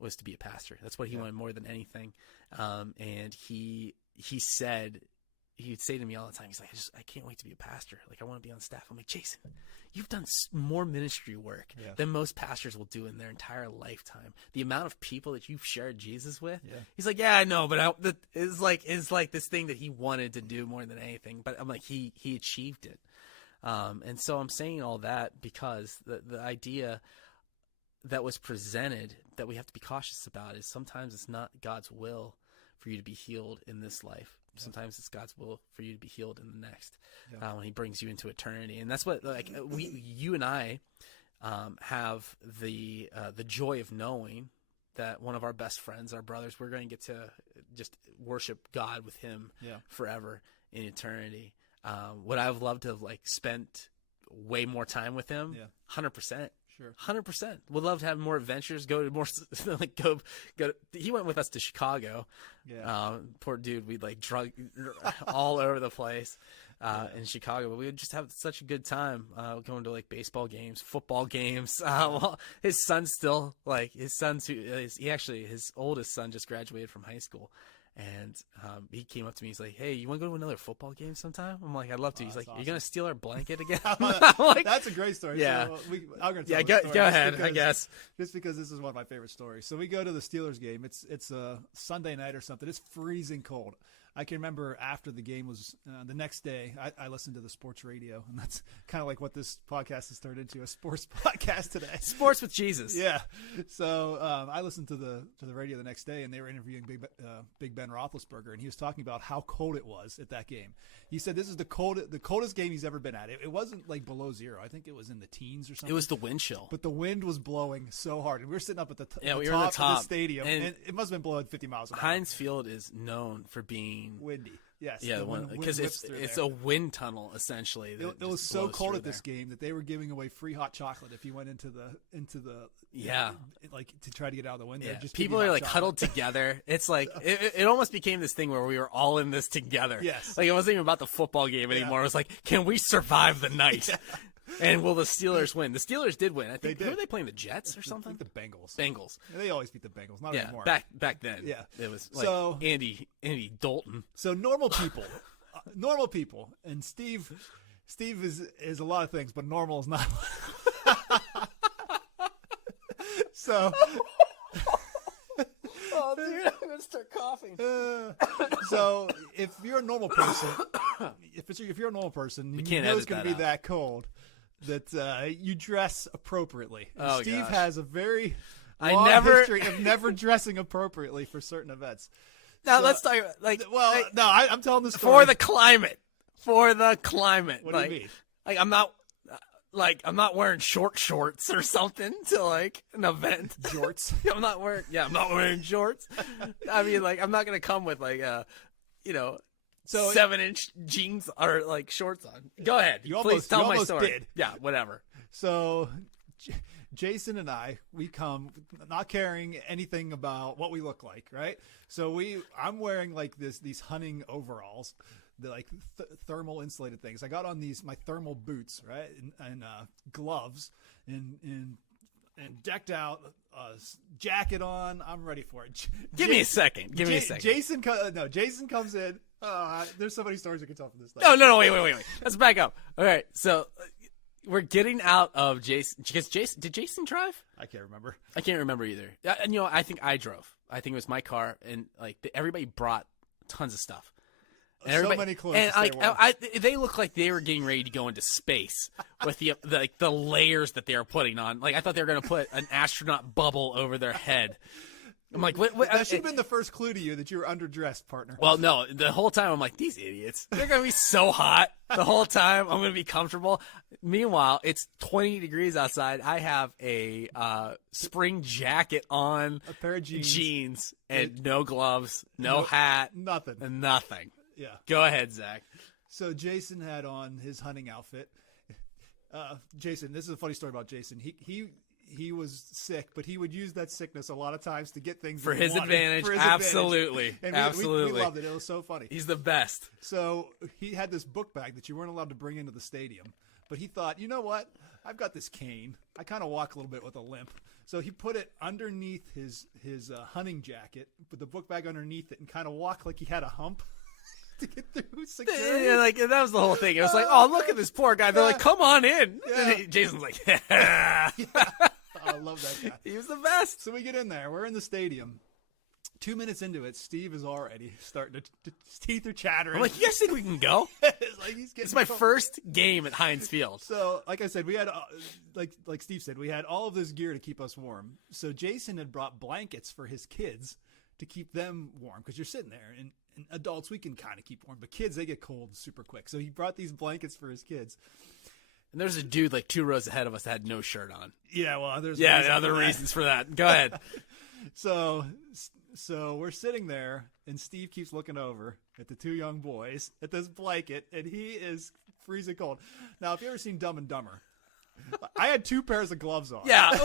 was to be a pastor. That's what he wanted more than anything. And he said, he would say to me all the time, he's like, I can't wait to be a pastor. Like, I want to be on staff. I'm like, Jason, you've done more ministry work than most pastors will do in their entire lifetime. The amount of people that you've shared Jesus with. Yeah. He's like, yeah, I know, but it's like this thing that he wanted to do more than anything. But I'm like, he achieved it. And so I'm saying all that because the idea that was presented that we have to be cautious about is sometimes it's not God's will for you to be healed in this life. Sometimes it's God's will for you to be healed in the next, when he brings you into eternity. And that's what, like, you and I have the joy of knowing that one of our best friends, our brothers, we're going to get to just worship God with him forever in eternity. Would I have loved to have spent way more time with him? 100%. Sure. 100%. Would love to have more adventures. Go to more go. He went with us to Chicago. Yeah. Poor dude. We drug all over the place in Chicago, but we would just have such a good time going to baseball games, football games. Well, his son's still his oldest son just graduated from high school. And he came up to me. He's like, "Hey, you want to go to another football game sometime?" I'm like, "I'd love to." He's like, awesome. "You're gonna steal our blanket again?" I'm like, that's a great story. Yeah, so I'm gonna tell the story go ahead. I guess just because this is one of my favorite stories. So we go to the Steelers game. It's a Sunday night or something. It's freezing cold. I can remember after the game was the next day, I listened to the sports radio, and that's kind of like what this podcast has turned into, a sports podcast today. Sports with Jesus. Yeah. So I listened to the radio the next day, and they were interviewing Big Ben Roethlisberger, and he was talking about how cold it was at that game. He said this is the coldest game he's ever been at. It wasn't below zero. I think it was in the teens or something. It was the wind chill. But the wind was blowing so hard, and we were sitting up at the top of the stadium, and it must have been blowing 50 miles an hour. Heinz Field is known for being windy. Yes. Yeah, because it's a wind tunnel essentially. It was so cold at this game that they were giving away free hot chocolate if you went into the to try to get out of the window. Yeah. People are huddled together. It's it almost became this thing where we were all in this together. Yes. It wasn't even about the football game anymore. It was like, can we survive the night? Yeah. And will the Steelers win? The Steelers did win. I think. Who were they playing? The Jets or something? I think the Bengals. Bengals. Yeah, they always beat the Bengals. Not anymore. Back then. Yeah. It was Andy Dalton. So normal people, and Steve is a lot of things, but normal is not. So. Oh, dude, I'm gonna start coughing. So if you're a normal person, if you're a normal person, you know it's going to be that cold. That you dress appropriately. Oh, Steve gosh. has a very long history of never dressing appropriately for certain events. Now let's talk I'm telling the story for the climate. For the climate. What do you mean? I'm not wearing shorts or something to an event. Jorts. I'm not wearing shorts. I mean, I'm not gonna come with 7-inch jeans or shorts on. Go ahead. Please tell my story. Did. Yeah, whatever. So Jason and we come not caring anything about what we look like, right? So I'm wearing these hunting overalls, the thermal insulated things. I got on my thermal boots, right, and gloves, and decked out, jacket on. I'm ready for it. Give me a second. Jason comes in. There's so many stories you can tell from this. No, wait. Let's back up. All right, so we're getting out of Jason. Because did Jason drive? I can't remember. I can't remember either. And I think I drove. I think it was my car, and like everybody brought tons of stuff. And so many clothes. And like they look like they were getting ready to go into space with the layers that they were putting on. Like I thought they were going to put an astronaut bubble over their head. I'm like, what? That should have been the first clue to you that you were underdressed, partner. Well, no, the whole time I'm like, these idiots. They're going to be so hot the whole time. I'm going to be comfortable. Meanwhile, it's 20 degrees outside. I have a spring jacket on, a pair of jeans and no gloves, no hat, nothing. Yeah. Go ahead, Zach. So Jason had on his hunting outfit. Jason, this is a funny story about Jason. He was sick, but he would use that sickness a lot of times to get things for his advantage. Absolutely. And absolutely. We loved it. It was so funny. He's the best. So he had this book bag that you weren't allowed to bring into the stadium. But he thought, you know what? I've got this cane. I kind of walk a little bit with a limp. So he put it underneath his hunting jacket, put the book bag underneath it, and kind of walked like he had a hump. To get through security. Yeah, like that was the whole thing. It was like, oh, look at this poor guy. They're like, come on in. Yeah. And Jason's like, yeah. Oh, I love that guy. He was the best. So we get in there. We're in the stadium. 2 minutes into it, Steve is already starting to his teeth are chattering. I'm like, you guys think we can go? It's my first game at Heinz Field. So, like I said, we had, like Steve said, we had all of this gear to keep us warm. So Jason had brought blankets for his kids to keep them warm because you're sitting there and adults, we can kind of keep warm, but kids, they get cold super quick. So he brought these blankets for his kids. And there's a dude like 2 rows ahead of us that had no shirt on. Yeah, well, there's other reasons for that. Go ahead. So we're sitting there, and Steve keeps looking over at the 2 young boys at this blanket, and he is freezing cold. Now, if you ever seen Dumb and Dumber, I had 2 pairs of gloves on. Yeah,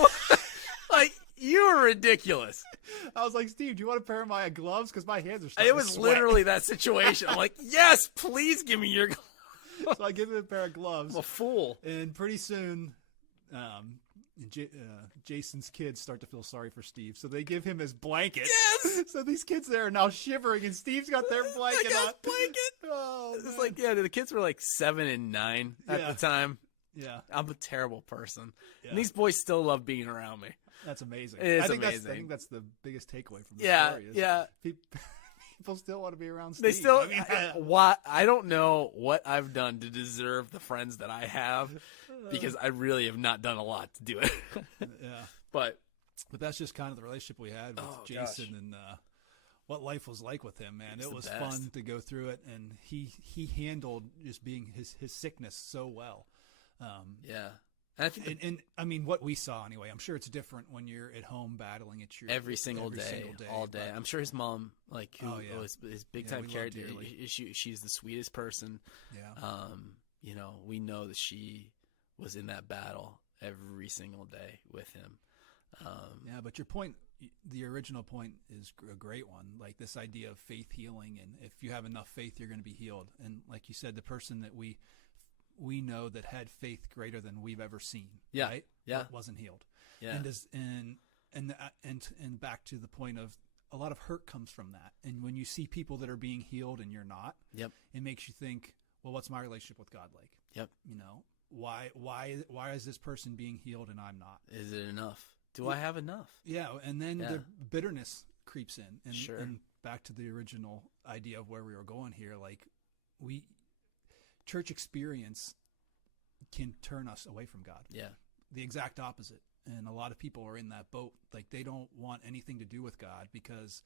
like. You were ridiculous. I was like, Steve, do you want a pair of my gloves? Because my hands are starting It was literally that situation. I'm like, yes, please give me your gloves. So I give him a pair of gloves. I'm a fool. And pretty soon, Jason's kids start to feel sorry for Steve. So they give him his blanket. Yes! So these kids there are now shivering, and Steve's got their blanket on. Oh, it's like, yeah, the kids were like 7 and 9 at the time. Yeah. I'm a terrible person. Yeah. And these boys still love being around me. That's amazing. It's amazing. I think that's the biggest takeaway from the story. Yeah. People still want to be around Steve. They still. I don't know what I've done to deserve the friends that I have, because I really have not done a lot to do it. Yeah. But that's just kind of the relationship we had with Jason and what life was like with him, man. It was fun to go through it, and he handled just being his sickness so well. Yeah. And I think and I mean, what we saw anyway, I'm sure it's different when you're at home battling it every single day, all day. I'm sure his mom, like, who was his big time character, she's the sweetest person. Yeah. We know that she was in that battle every single day with him. Yeah, but your point, the original point, is a great one. Like this idea of faith healing, and if you have enough faith, you're going to be healed. And like you said, the person that we know that had faith greater than we've ever seen, right? Yeah, wasn't healed. Yeah, and back to the point of a lot of hurt comes from that. And when you see people that are being healed and you're not, it makes you think, well, what's my relationship with God like? Yep. Why is this person being healed and I'm not? Is it enough? Do I have enough? Yeah, and then the bitterness creeps in, and, sure. And back to the original idea of where we were going here, like church experience can turn us away from God. Yeah. The exact opposite. And a lot of people are in that boat. Like they don't want anything to do with God because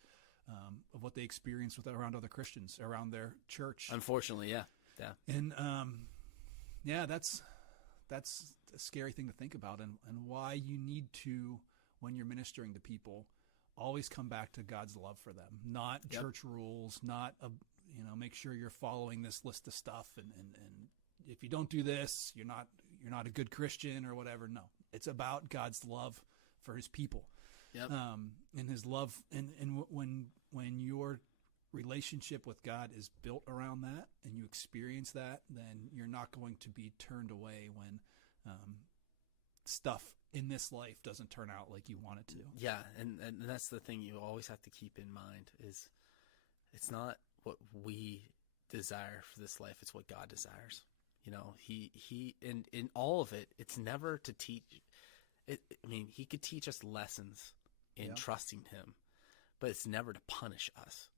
of what they experience around other Christians, around their church. Unfortunately, yeah. And that's a scary thing to think about, and why you need to, when you're ministering to people, always come back to God's love for them, not church rules, not make sure you're following this list of stuff, and if you don't do this, you're not a good Christian or whatever. No, it's about God's love for His people, and His love, and when your relationship with God is built around that, and you experience that, then you're not going to be turned away when stuff in this life doesn't turn out like you want it to. Yeah, and that's the thing you always have to keep in mind is it's not what we desire for this life, it's what God desires. he in all of it, it's never to teach it. I mean, he could teach us lessons in trusting him, but it's never to punish us.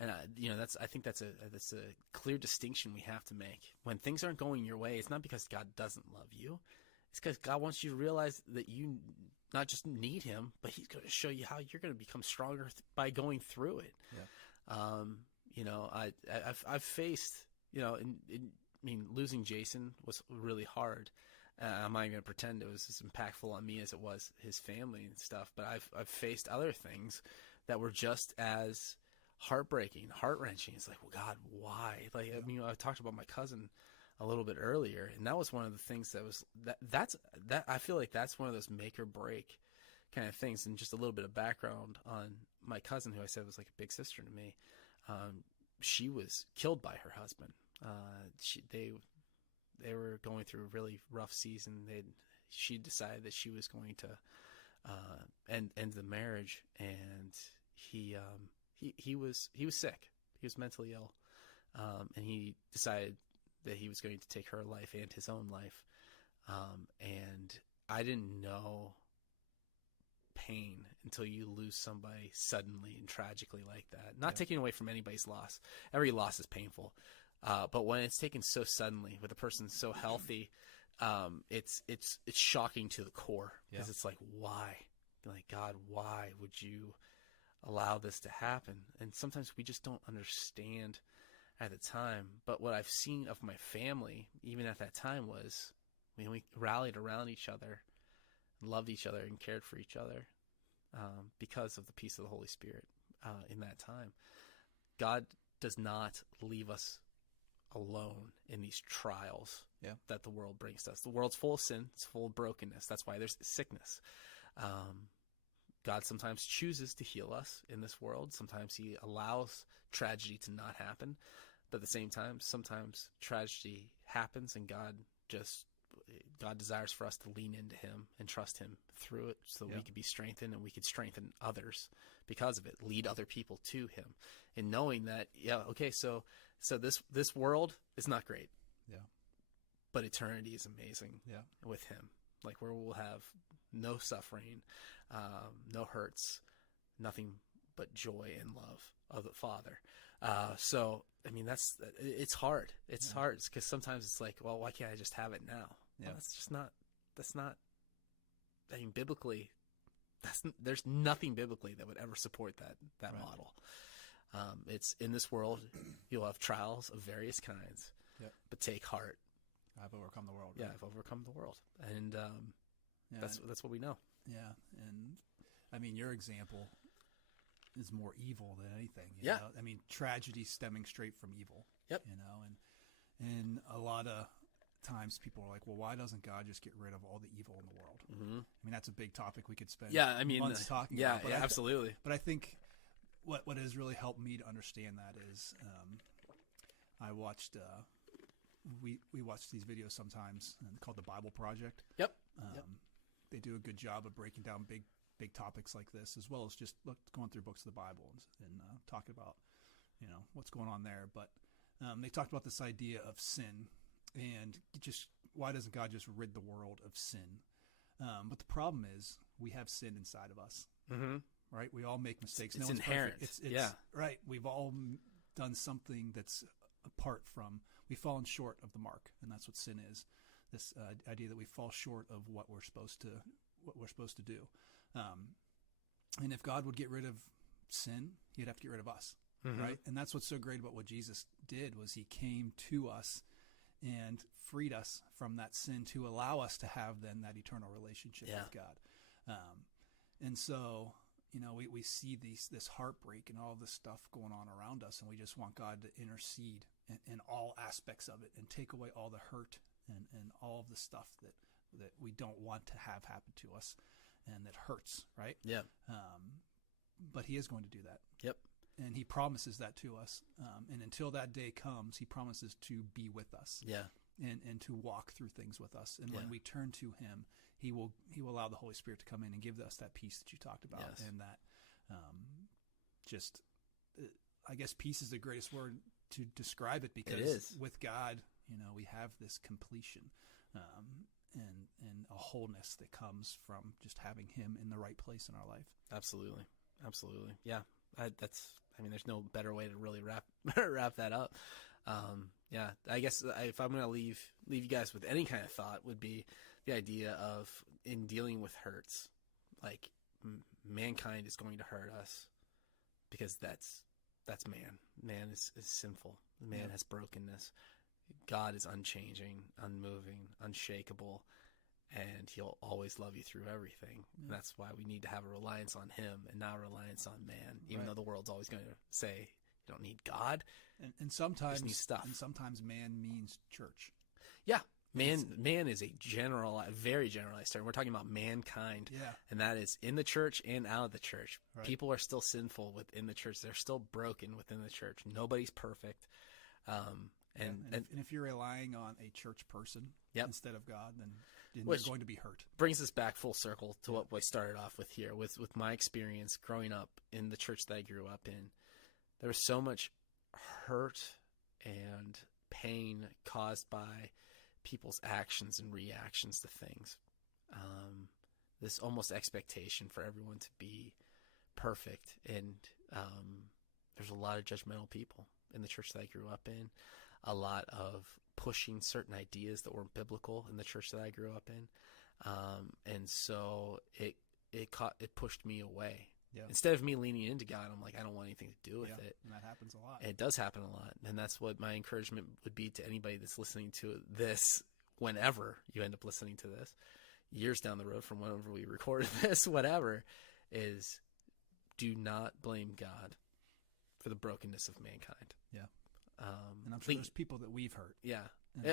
And I think that's a clear distinction we have to make. When things aren't going your way, it's not because God doesn't love you. It's because God wants you to realize that you not just need him, but he's going to show you how you're going to become stronger by going through it. I've faced, losing Jason was really hard. I'm not even going to pretend it was as impactful on me as it was his family and stuff. But I've faced other things that were just as heartbreaking, heart-wrenching. It's like, well, God, why? I talked about my cousin a little bit earlier, and that was one of the things that I feel like that's one of those make or break kind of things. And just a little bit of background on my cousin, who I said was like a big sister to me. She was killed by her husband. They were going through a really rough season. She decided that she was going to end the marriage, and he was sick. He was mentally ill, and he decided that he was going to take her life and his own life. And I didn't know pain until you lose somebody suddenly and tragically like that. Not taking away from anybody's loss. Every loss is painful. But when it's taken so suddenly with a person so healthy, it's shocking to the core, because it's like, why? Like, God, why would you allow this to happen? And sometimes we just don't understand at the time. But what I've seen of my family, even at that time, was we rallied around each other, loved each other, and cared for each other because of the peace of the Holy Spirit in that time. God does not leave us alone in these trials that the world brings to us. The world's full of sin. It's full of brokenness. That's why there's sickness. God sometimes chooses to heal us in this world. Sometimes he allows tragedy to not happen. But at the same time, sometimes tragedy happens, and God desires for us to lean into him and trust him through it, so we could be strengthened, and we could strengthen others because of it, lead other people to him, and knowing that, so this world is not great, but eternity is amazing with him, like where we'll have no suffering, no hurts, nothing but joy and love of the Father. So I mean, it's hard. It's hard because sometimes it's like, well, why can't I just have it now? Well, that's not, I mean, biblically, there's nothing biblically that would ever support that model. It's in this world, you'll have trials of various kinds, but take heart. I've overcome the world. Right? Yeah, I've overcome the world. And that's what we know. Yeah. And I mean, your example is more evil than anything. You know? I mean, tragedy stemming straight from evil. Yep. And a lot of times people are like, well, why doesn't God just get rid of all the evil in the world? Mm-hmm. I mean, that's a big topic we could spend months talking about. Yeah, absolutely. But I think what has really helped me to understand that is I watched we watch these videos sometimes called the Bible Project. Yep. They do a good job of breaking down big topics like this, as well as just going through books of the Bible and talking about what's going on there. But they talked about this idea of sin, and just why doesn't God just rid the world of sin? But the problem is we have sin inside of us, right? We all make mistakes. It's inherent. It's right. We've all done something that's apart from. We've fallen short of the mark, and that's what sin is. This idea that we fall short of what we're supposed to do. And if God would get rid of sin, he'd have to get rid of us, right? And that's what's so great about what Jesus did, was he came to us and freed us from that sin to allow us to have then that eternal relationship with God. And so, we see this heartbreak and all this stuff going on around us, and we just want God to intercede in all aspects of it and take away all the hurt and all of the stuff that we don't want to have happen to us and that hurts, right? Yeah. But he is going to do that. Yep. And he promises that to us. And until that day comes, he promises to be with us. Yeah. And to walk through things with us. And when we turn to him, he will allow the Holy Spirit to come in and give us that peace that you talked about. Yes. And that I guess peace is the greatest word to describe it, because with God, we have this completion and a wholeness that comes from just having him in the right place in our life. Absolutely. Yeah. There's no better way to really wrap that up. Yeah, I guess if I'm going to leave you guys with any kind of thought, would be the idea of, in dealing with hurts, like mankind is going to hurt us because that's man. Man is sinful. Man has brokenness. God is unchanging, unmoving, unshakable, and he'll always love you through everything. And that's why we need to have a reliance on him and not a reliance on man, even though the world's always going to say you don't need God. And sometimes just need stuff. And sometimes man means church. Yeah. Man is a very generalized term. We're talking about mankind, and that is in the church and out of the church. Right. People are still sinful within the church. They're still broken within the church. Nobody's perfect. And if you're relying on a church person instead of God, then you're going to be hurt. Brings us back full circle to what we started off with here, with my experience growing up in the church that I grew up in. There was so much hurt and pain caused by people's actions and reactions to things. This almost expectation for everyone to be perfect. And there's a lot of judgmental people in the church that I grew up in, a lot of pushing certain ideas that weren't biblical in the church that I grew up in. And so it pushed me away. Yeah. Instead of me leaning into God, I'm like, I don't want anything to do with it. And that happens a lot. And it does happen a lot. And that's what my encouragement would be to anybody that's listening to this, whenever you end up listening to this, years down the road from whenever we recorded this, whatever, is do not blame God for the brokenness of mankind. Yeah. And I'm sure there's people that we've hurt. Yeah.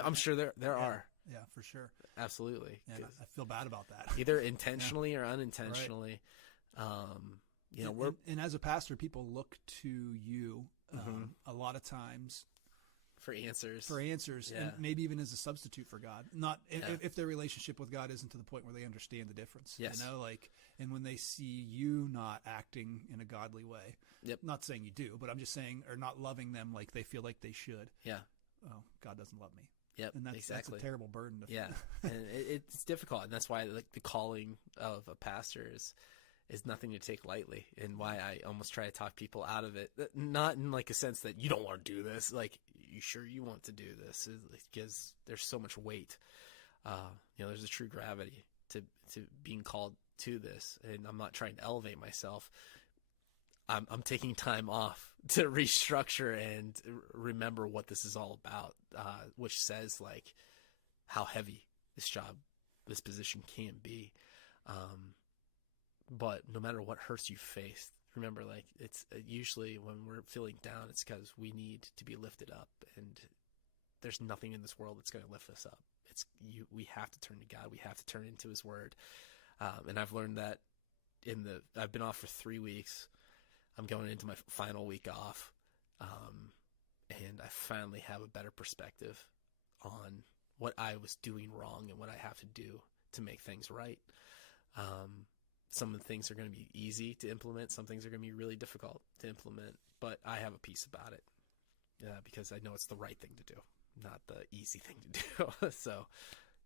I'm sure there are. Yeah, for sure. Absolutely. And I feel bad about that. Either intentionally or unintentionally. Right. And as a pastor, people look to you a lot of times for answers, and maybe even as a substitute for God. Not if their relationship with God isn't to the point where they understand the difference. Yes. And when they see you not acting in a godly way. Yep. Not saying you do, but I'm just saying, or not loving them like they feel like they should. Yeah. Oh, God doesn't love me. Yep. And that's a terrible burden to feel. And it's difficult, and that's why the calling of a pastor is nothing to take lightly, and why I almost try to talk people out of it. Not in like a sense that you don't want to do this. Like, you sure you want to do this? Because there's so much weight. There's a true gravity to being called to this, and I'm not trying to elevate myself. I'm taking time off to restructure and remember what this is all about, which says like how heavy this position can be. But no matter what hurts you face, remember, like, it's usually when we're feeling down, it's because we need to be lifted up, and there's nothing in this world that's going to lift us up. We have to turn to God. We have to turn into his word. And I've learned that I've been off for 3 weeks. I'm going into my final week off. And I finally have a better perspective on what I was doing wrong and what I have to do to make things right. Some of the things are going to be easy to implement. Some things are going to be really difficult to implement, but I have a peace about it. Because I know it's the right thing to do, not the easy thing to do. So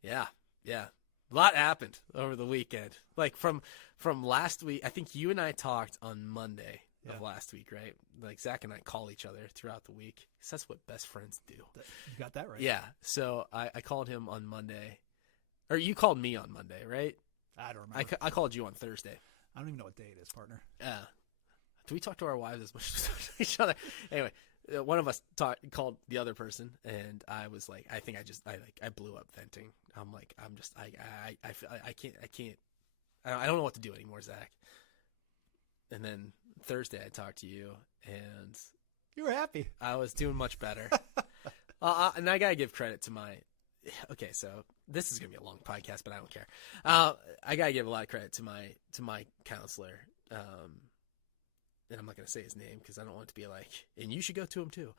yeah. A lot happened over the weekend. Like from last week, I think you and I talked on Monday of last week, right? Like Zach and I call each other throughout the week. 'Cause that's what best friends do. You got that right. Yeah. So I called him on Monday, or you called me on Monday, right? I don't remember. I called you on Thursday. I don't even know what day it is, partner. Yeah. Do we talk to our wives as much as we talk to each other? Anyway, one of us called the other person, and I was like, I think I blew up venting. I'm like, I can't. I don't know what to do anymore, Zach. And then Thursday I talked to you, and you were happy. I was doing much better. And I gotta give credit to okay, so this is gonna be a long podcast, but I don't care. I gotta give a lot of credit to my counselor. And I'm not going to say his name because I don't want it to be like, and you should go to him too.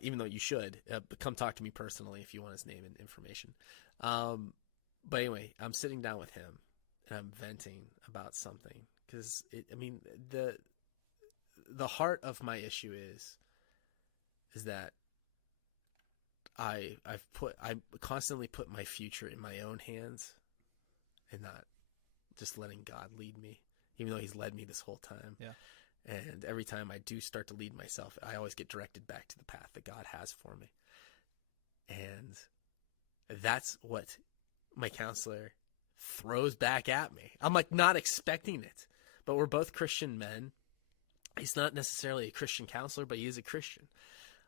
Even though you should, but come talk to me personally if you want his name and information. But anyway, I'm sitting down with him and I'm venting about something because the heart of my issue is that I constantly put my future in my own hands and not just letting God lead me, even though he's led me this whole time. Yeah. And every time I do start to lead myself, I always get directed back to the path that God has for me. And that's what my counselor throws back at me. I'm like not expecting it, but we're both Christian men. He's not necessarily a Christian counselor, but he is a Christian.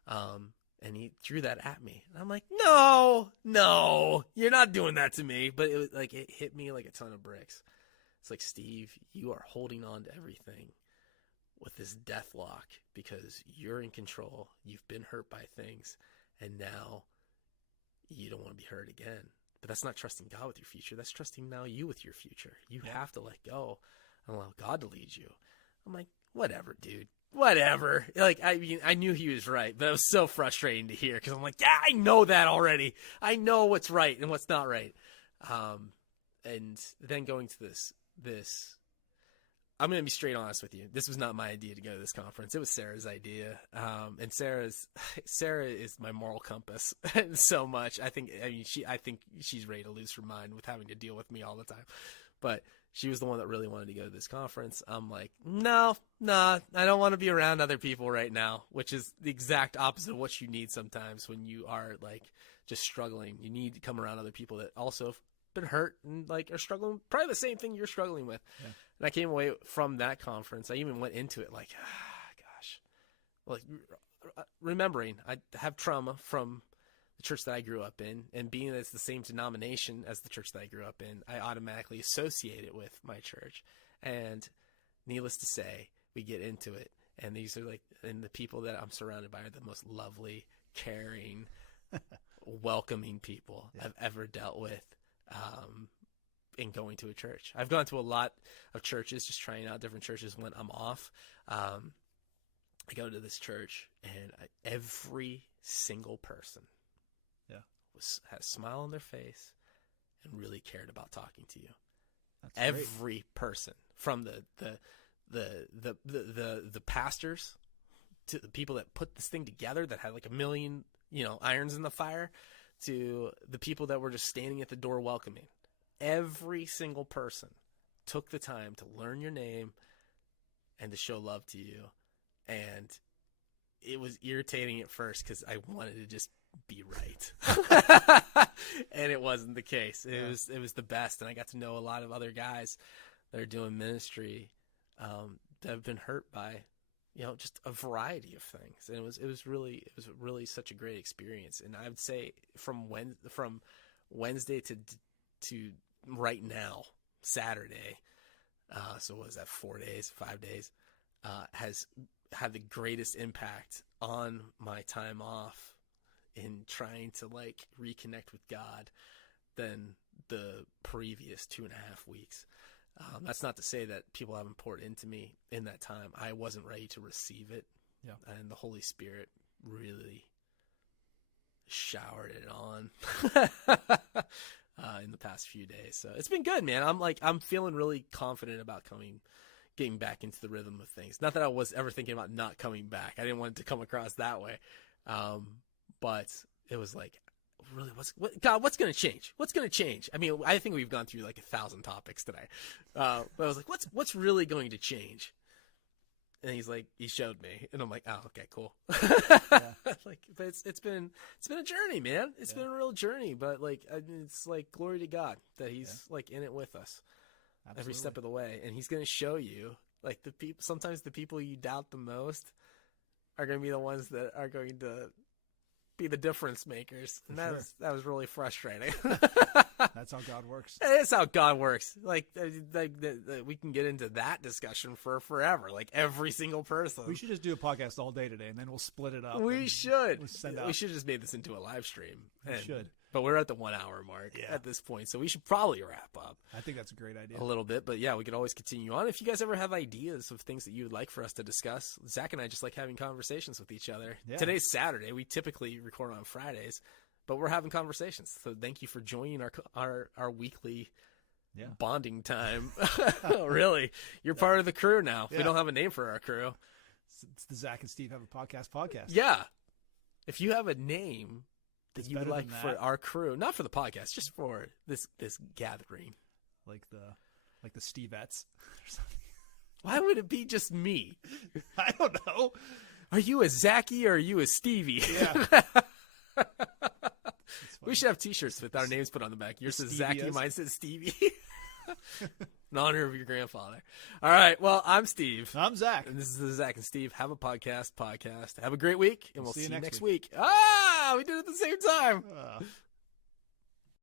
And he threw that at me. And I'm like, no, you're not doing that to me. But it was like, it hit me like a ton of bricks. It's like, Steve, you are holding on to everything with this death lock because you're in control. You've been hurt by things. And now you don't want to be hurt again. But that's not trusting God with your future. That's trusting now you with your future. You have to let go and allow God to lead you. I'm like, whatever, dude. Whatever. Like, I mean, I knew he was right, but it was so frustrating to hear because I'm like, yeah, I know that already. I know what's right and what's not right. And then going to this, I'm going to be straight honest with you. This was not my idea to go to this conference. It was Sarah's idea. And Sarah is my moral compass so much. I think she's ready to lose her mind with having to deal with me all the time. But she was the one that really wanted to go to this conference. I'm like, no, I don't want to be around other people right now, which is the exact opposite of what you need sometimes when you are like just struggling. You need to come around other people that also have been hurt and like are struggling, probably the same thing you're struggling with. Yeah. And I came away from that conference. I even went into it like, gosh, like remembering I have trauma from the church that I grew up in, and being that it's the same denomination as the church that I grew up in, I automatically associate it with my church. And needless to say, we get into it, and these are like, and the people that I'm surrounded by are the most lovely, caring, welcoming people I've ever dealt with in going to a church. I've gone to a lot of churches, just trying out different churches when I'm off. I go to this church, and every single person had a smile on their face and really cared about talking to you. That's every great. Person, from the pastors to the people that put this thing together that had like a million, irons in the fire, to the people that were just standing at the door welcoming. Every single person took the time to learn your name and to show love to you. And it was irritating at first because I wanted to just be right. And it wasn't the case. It was the best. And I got to know a lot of other guys that are doing ministry that have been hurt by, just a variety of things. And it was really such a great experience. And I would say from Wednesday to right now, Saturday, so what was that, 5 days, has had the greatest impact on my time off in trying to like reconnect with God than the previous 2.5 weeks. That's not to say that people haven't poured into me in that time. I wasn't ready to receive it. Yeah. And the Holy Spirit really showered it on in the past few days. So it's been good, man. I'm feeling really confident about getting back into the rhythm of things. Not that I was ever thinking about not coming back. I didn't want it to come across that way. But it was like, really, what's going to change? What's going to change? I mean, I think we've gone through like 1,000 topics today. But I was like, what's really going to change? And he showed me, and I'm like, oh, okay, cool. Yeah. But it's been a journey, man. It's been a real journey, but like, it's like glory to God that he's like in it with us. Absolutely. Every step of the way. And he's going to show you like sometimes the people you doubt the most are going to be the ones that are going to be the difference makers. And that was really frustrating. That's how God works. It's how God works. Like we can get into that discussion for forever. Like every single person. We should just do a podcast all day today, and then we'll split it up. We should. We should just make this into a live stream. We should. But we're at the 1 hour mark at this point, so we should probably wrap up. I think that's a great idea. A little bit, but yeah, we could always continue on. If you guys ever have ideas of things that you would like for us to discuss, Zach and I just like having conversations with each other. Yeah. Today's Saturday. We typically record on Fridays, but we're having conversations. So thank you for joining our weekly bonding time. Really, you're part of the crew now. Yeah. We don't have a name for our crew. It's the Zach and Steve Have a Podcast. Yeah. If you have a name that you would like for our crew, not for the podcast, just for this gathering? Like the Stevettes or something. Why would it be just me? I don't know. Are you a Zachy or are you a Stevie? Yeah. We should have T-shirts with our names put on the back. Yours says Zachy, mine says Stevie. In honor of your grandfather. All right. Well, I'm Steve. I'm Zach. And this is the Zach and Steve Have a Podcast. Have a great week, and we'll see you next week. We did it at the same time.